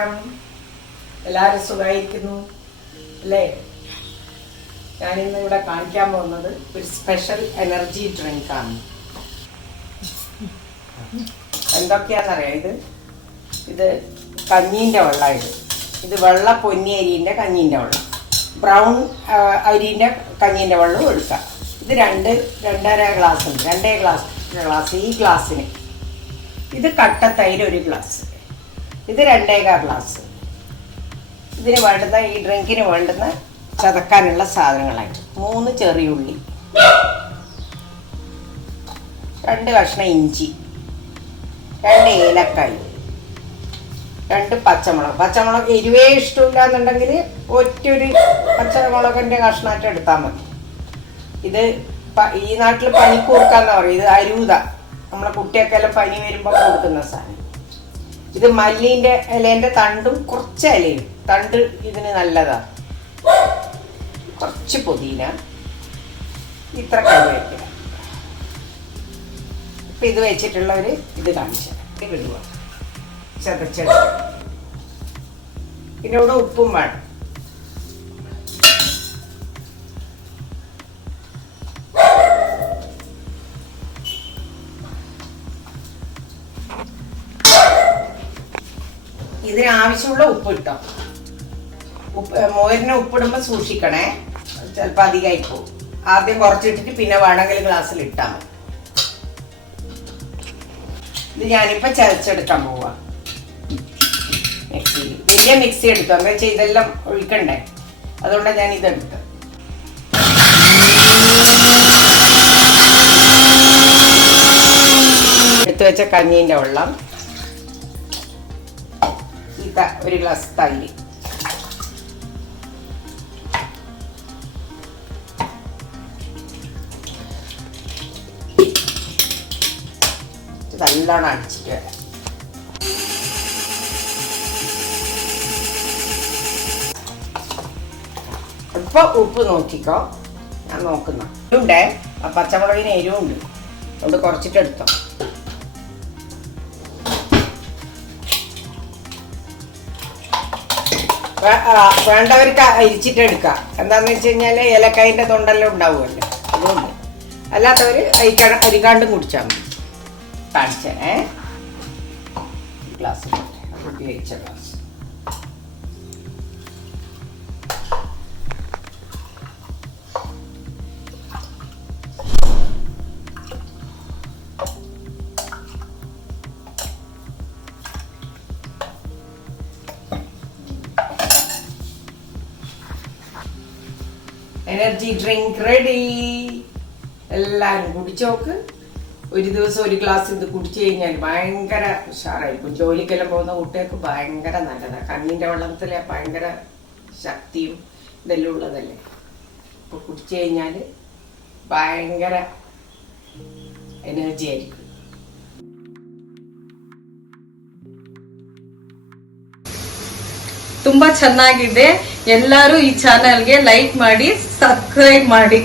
നമസ്കാരം. എല്ലാവരും സുഖമായിരിക്കുന്നു അല്ലേ? ഞാനിന്ന് ഇവിടെ കാണിക്കാൻ പോകുന്നത് ഒരു സ്പെഷ്യൽ എനർജി ഡ്രിങ്കാണ്. എന്തൊക്കെയാണെന്നറിയാം. ഇത് കഞ്ഞീൻ്റെ വെള്ളം. ഇത് വെള്ള പൊന്നി അരിൻ്റെ കഞ്ഞീൻ്റെ വെള്ളം, ബ്രൗൺ അരിൻ്റെ കഞ്ഞീൻ്റെ വെള്ളം എടുക്കാം. ഇത് രണ്ടര ഗ്ലാസ് ഉണ്ട്. 2 ഗ്ലാസ് ഈ ഗ്ലാസ്സിന്. ഇത് കട്ട തൈര് 1 ഗ്ലാസ്. ഇത് 2.25 ഗ്ലാസ്. ഇതിന് വേണ്ടുന്ന, ഈ ഡ്രിങ്കിന് വേണ്ടുന്ന ചതക്കാനുള്ള സാധനങ്ങളായിട്ട് 3 ചെറിയ ഉള്ളി, 2 കഷ്ണം ഇഞ്ചി, 2 ഏലക്കായ്, 2 പച്ചമുളക് എരിവേ ഇഷ്ടമില്ല എന്നുണ്ടെങ്കിൽ ഒറ്റൊരു പച്ചമുളകിൻ്റെ കഷ്ണമായിട്ട് എടുത്താൽ മതി. ഇത് ഈ നാട്ടിൽ പനിക്കൂർക്കാന്ന് പറയും. ഇത് അരൂത, നമ്മളെ കുട്ടിയൊക്കെല്ലാം പനി വരുമ്പോൾ കൊടുക്കുന്ന സാധനം. ഇത് മല്ലിൻ്റെ ഇലേൻ്റെ തണ്ടും കുറച്ച് ഇലയും. തണ്ട് ഇതിന് നല്ലതാണ്. കുറച്ച് പുതിന, ഇത്ര കറിവേപ്പില. ഇപ്പം ഇത് വെച്ചിട്ടുള്ളവർ ഇത് കാണിച്ചു വിടുക, ചതച്ചെടുക്കുക. പിന്നെ ഇവിടെ ഉപ്പും വേണം. ഇതിനാവശ്യമുള്ള ഉപ്പ് ഇട്ടോ. മോരിന് ഉപ്പിടുമ്പോൾ സൂക്ഷിക്കണേ, ചിലപ്പോൾ അധികമായി പോകും. ആദ്യം കുറച്ചിട്ടിട്ട് പിന്നെ വേണമെങ്കിൽ ഗ്ലാസ്സിൽ ഇട്ടാൽ മതി. ഇത് ഞാനിപ്പോൾ ചതച്ചെടുക്കാൻ പോവാ മിക്സിയിൽ. വലിയ മിക്സി എടുത്തു, എന്താ വെച്ചാൽ ഇതെല്ലാം ഒഴിക്കണ്ടേ, അതുകൊണ്ടാണ് ഞാൻ ഇതെടുത്തത്. എടുത്തു വെച്ച കഞ്ഞീൻ്റെ വെള്ളം, 1 ഗ്ലാസ് തൈര്, നല്ലോണം അടിച്ചിട്ട് വരാം. ഇപ്പൊ ഉപ്പ് നോക്കിക്കോ, ഞാൻ നോക്കുന്ന ഉണ്ടേ. ആ പച്ചമുളകിന് എരിവുണ്ട്, അതുകൊണ്ട് കുറച്ചിട്ട് എടുത്തോ. വേണ്ടവർക്ക് അരിച്ചിട്ട് എടുക്കാം. എന്താന്ന് വെച്ച് കഴിഞ്ഞാല് ഏലക്കായിന്റെ തൊണ്ടെല്ലാം ഉണ്ടാവുമല്ലോ, അതുകൊണ്ട്. അല്ലാത്തവര് അരിക്കാണ്ടും കുടിച്ചാൽ മതി. കാണിച്ചേ ഗ്ലാസ് ഉപയോഗിച്ച ഗ്ലാസ്. Energy drink ready. എല്ലാവരും കുടിച്ചോക്ക്. ഒരു ദിവസം 1 ഗ്ലാസ് ഇത് കുടിച്ചു കഴിഞ്ഞാൽ ഭയങ്കര ഉഷാറായിരിക്കും. ജോലിക്കെല്ലാം പോകുന്ന കുട്ടികൾക്ക് ഭയങ്കര നല്ലതാണ്. കണ്ണിൻ്റെ വെള്ളത്തിലെ ഭയങ്കര ശക്തിയും ഇതെല്ലാം ഉള്ളതല്ലേ. അപ്പോൾ കുടിച്ചു കഴിഞ്ഞാൽ ഭയങ്കര എനർജി ആയിരിക്കും. ತುಂಬಾ ಚೆನ್ನಾಗಿದೆ. ಎಲ್ಲರೂ ಈ ಚಾನೆಲ್ಗೆ ಲೈಕ್ ಮಾಡಿ, ಸಬ್ಸ್ಕ್ರೈಬ್ ಮಾಡಿ.